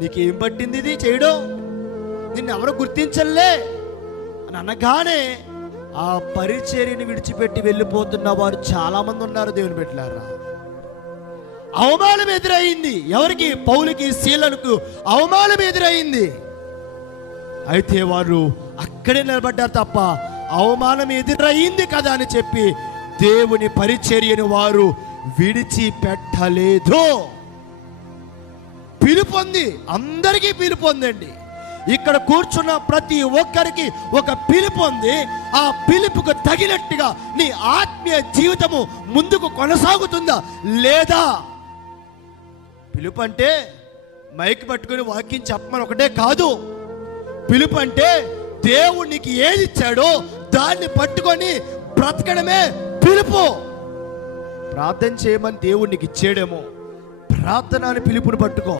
నీకేం పట్టింది ఇది? చేయడం నిన్ను ఎవరు గుర్తించలే? అని అనగానే ఆ పరిచర్యని విడిచిపెట్టి వెళ్ళిపోతున్న వారు చాలా మంది ఉన్నారు దేవుని పెట్టారా అవమానం ఎదురైంది. ఎవరికి? పౌలకి శీలకు అవమానం ఎదురైంది. అయితే వారు అక్కడే నిలబడ్డారు తప్ప అవమానం ఎదురయింది కదా అని చెప్పి దేవుని పరిచర్యను వారు విడిచిపెట్టలేదు. పిలుపొంది అందరికీ పిలుపొందండి ఇక్కడ కూర్చున్న ప్రతి ఒక్కరికి ఒక పిలుపు ఉంది ఆ పిలుపుకు తగినట్టుగా నీ ఆత్మీయ జీవితము ముందుకు కొనసాగుతుందా లేదా? పిలుపు అంటే మైక్ పట్టుకుని వాక్యం చెప్పమని ఒకటే కాదు. పిలుపు అంటే దేవుడు నీకు ఏది ఇచ్చాడో దాన్ని పట్టుకొని బ్రతకడమే పిలుపు. ప్రార్థన చేయమని దేవుడు నీకు ఇచ్చాడేమో. ప్రార్థన అని పిలుపుని పట్టుకో.